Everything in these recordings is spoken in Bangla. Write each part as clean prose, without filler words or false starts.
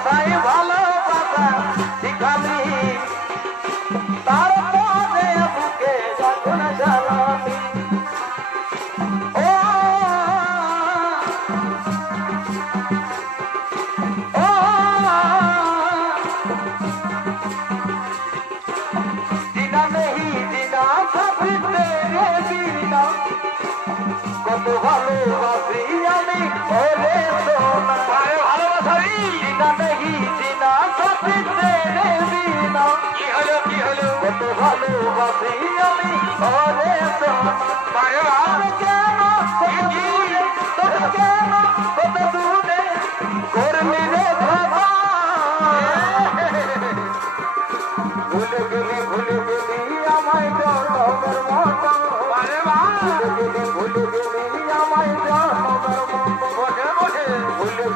কথাই ভালোবাসা শিখালি তারপরে বুকে যখন জ্বালানি কত ভালোবাসি আমি ওরে সোনা ভালোবাসারি জিনা নেহি জিনা সাথে তেরে বিনা কি হলো কত ভালোবাসি আমি ওরে সোনা মায়া কেন তোকে কেন কত দূরে করলি রে বাবা ভুলে গেলি আমায় জনমের মতো ভুলে গেলি আমায় জনমের মতো ভুলে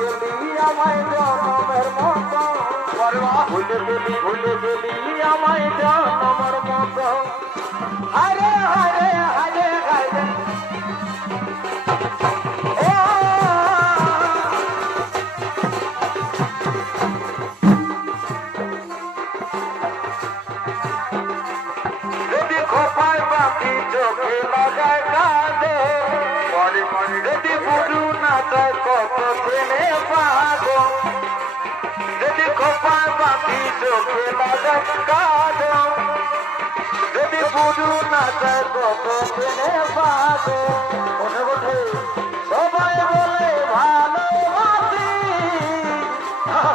গেলি আমায় জনমের মতো ভুলে গেলি আমায় জনমের মতো হারে হারে হারে হারে চোখে লাগায় কাঁদে যদি বুঝু না তাই কত ট্রেনে পাবো যদি খোপায় বাকি চোখে লাগায় কাঁদে যদি বুঝু না তাই কত ট্রেনে পাবো মনে ওঠে সবাই বলে ভালোবাসি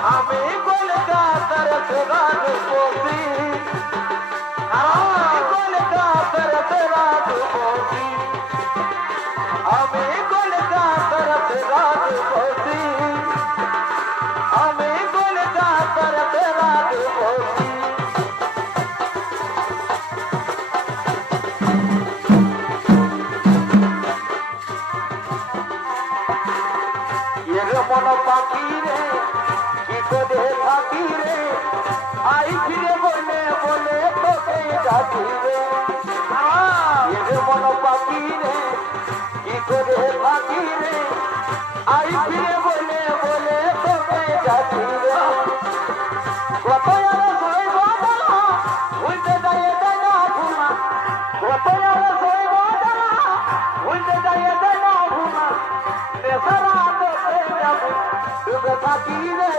আমি কলকাতার রাজপতি আমি কলকাতার রাজপতি আমি কলকাতার রাজপতি এর মন পাখি রে কি করে থাকি রে আই ফিরে বলে বলে তোকে ডাকি রে মন পাখি রে কি করে থাকি রে আই ফিরে বলে বলে তোকে ডাকি রে কত আর সইব না উল্টে দাঁড়িয়ে দেয় না ঘুমা কত আর সইব না উল্টে দাঁড়িয়ে দেয় না ঘুমা বেসারা তোকে যাব ডুবে থাকি রে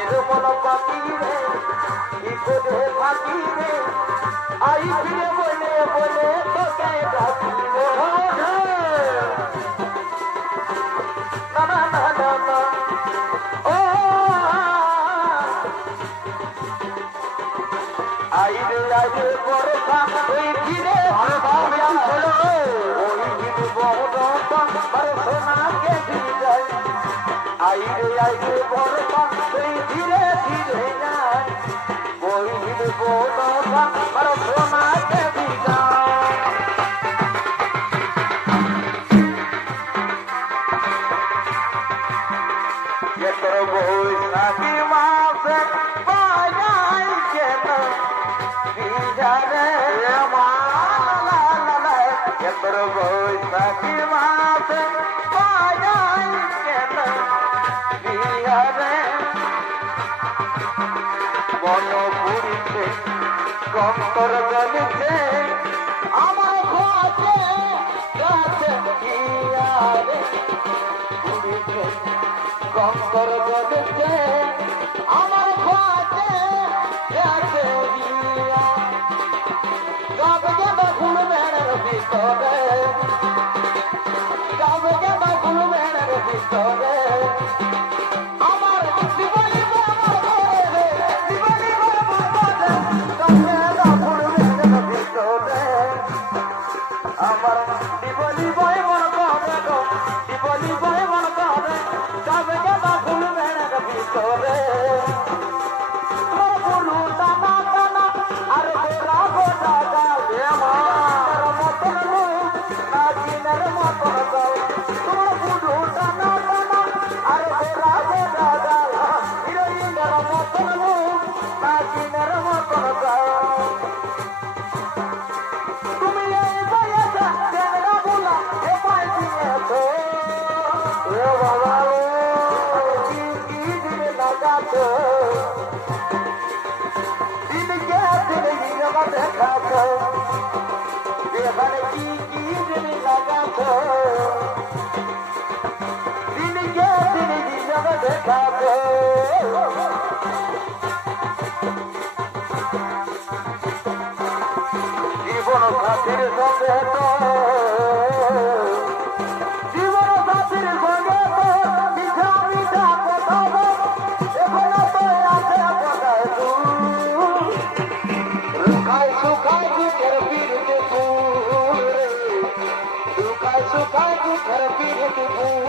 এর মন পাখি রে কি করে থাকি রে আই ফিরে বলে বলে তোকে ডাকি রে না না না না ও আই রে বরসা ওই ফিরে ওই ফিরে বরসা বরসা কে দিলে আই রে বরসা ওই ধীরে ধীরে যায় ওই ফিরে বরসা বরসা কে দিলে তোর বৈশাখী মাসে বাজাই কেন বিজারে তোর বৈশাখী মাসে বাজাই কেন বিহারে মন পুরিতে কন্তর গলিতে আমার খোঁজে গাছে বিহারে পুরিতে কঙ্কর গজছে আমার খোঁজে গাছে বিয়া গাবে গাবে ফুল বেড়ের ভিতরে গাবে গাবে ফুল বেড়ের ভিতরে আমার জীবনী আমার ঘরে জীবনী আমার ঘরে গাবে গাবে ফুল বেড়ের ভিতরে আমার জীবনী বই মন করে গো জীবনী বই মন করে গাবে গাবে ফুল বেড়ের ভিতরে ফুলু টানা টানা আর গোরা গোটা গাল মতন নাচিনের মতন গাল তোমার ফুলু টানা টানা আর গোরা গোটা গাল হিরোইনের মতন নাচিনের মতন গাল তুমি এই বয়সে চেংড়া বলা এ পাই দিয়েছো এ বাবা দেখাতো দিনকে দিন দেখাতো এখানে কি কি দিন লাগাতো দিনকে দিন দেখাতো জীবন সাথীর সঙ্গে তো জীবন সাথীর সঙ্গে তো মিঠা মিঠা কথা এখন তো আছে কথায় সুখায় সুখায় দুঃখের পিড়িতে ফুল সুখায় সুখায় দুঃখের পিড়িতে ফুল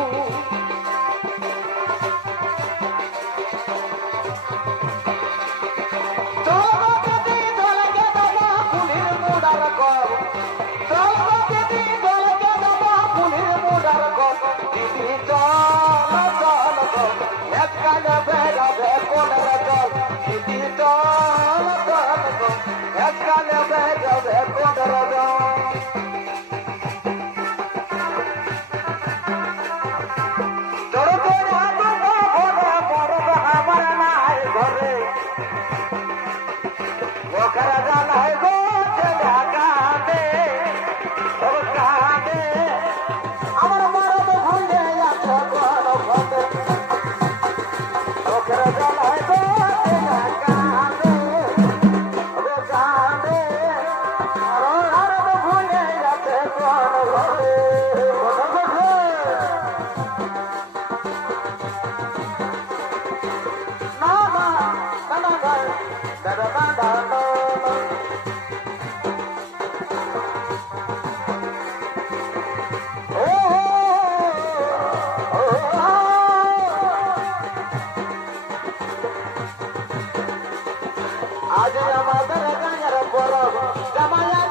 আজ আমাদের গাঁয়ের বড় জামায়া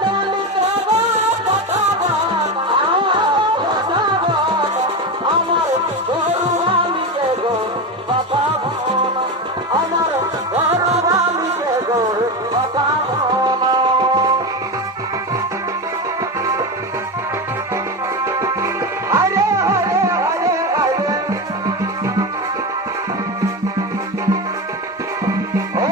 আমার গরু বালিকে গো বাবা আমার গরু বালিকে গো বাবা হরে হরে হরে হরে ও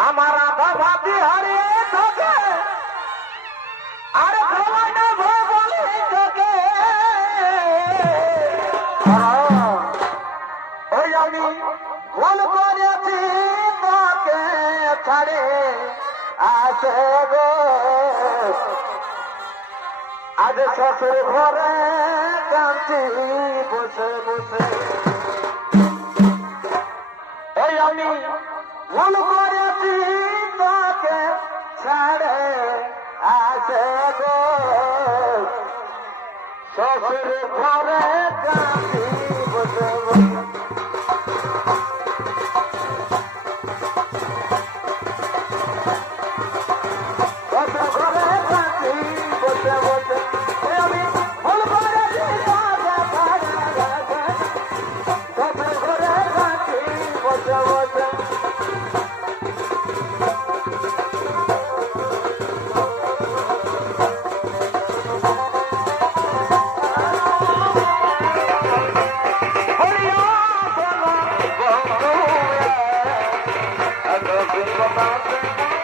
আমার আধা ভাতি হারিয়ে থাকে আর ভয় না ভয় বলে থাকে ওই আমি ভুল করেছি তাকে ছাড়ে আসে গো আজ শ্বশুর ঘরে কাঁদছি বসে বসে ওই আমি ভুল করেছি তাকে ছাড়ে আসে গো শ্বশুর ঘরে কাঁদছি বসে বসে Bye.